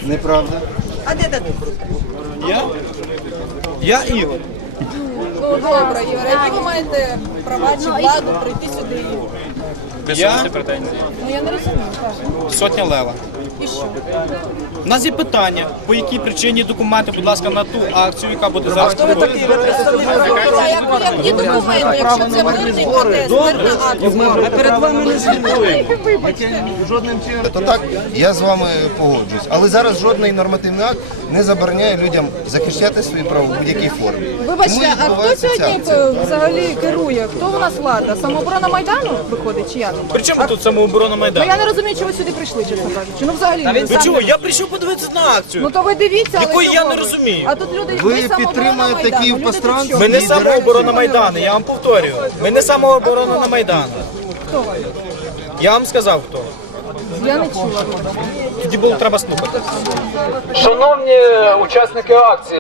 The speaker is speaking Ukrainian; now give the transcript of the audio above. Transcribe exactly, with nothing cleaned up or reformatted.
Неправда. А де Данило? Я? Я Ігор. Ну добре, Ігор, які ви маєте права чи владу прийти сюди? Я? Ну я не розумію, кажу. Сотня лева. І що? У нас є питання, по якій причині документи, будь ласка, на ту акцію, яка буде зараз. Хто ви такий? Ви представник прокурора? А як- які документи, якщо це мирний протест, мирна акція? А перед вами не звітуємо. Жодним чином. То так, я з вами погоджуюсь. Але зараз жодний нормативний акт не забороняє людям захищати свої права в будь-якій формі. Тому Вибачте, і а хто відбувається ця сьогодні акція. е, взагалі керує? Хто у нас влада? Самооборона Майдану виходить чи як? При чому тут самооборона Ну Майдану? я не розумію, чого ви сюди прийшли, чесно кажучи. Ну взагалі. Ви чого? Я прийшов подивитися на акцію. Ну то ви дивіться, але Якої я чого не ви? розумію. А тут люди Ви йшли самооборона підтримуєте Майдану. Київ Люди тут пространство? що? Ми не Ні, самооборона Майдану, я вам повторюю. Ми не самооборона на Майдану. Хто ви? Я вам сказав хто. Я не чула. Тоді було треба слухати. Шановні учасники акції.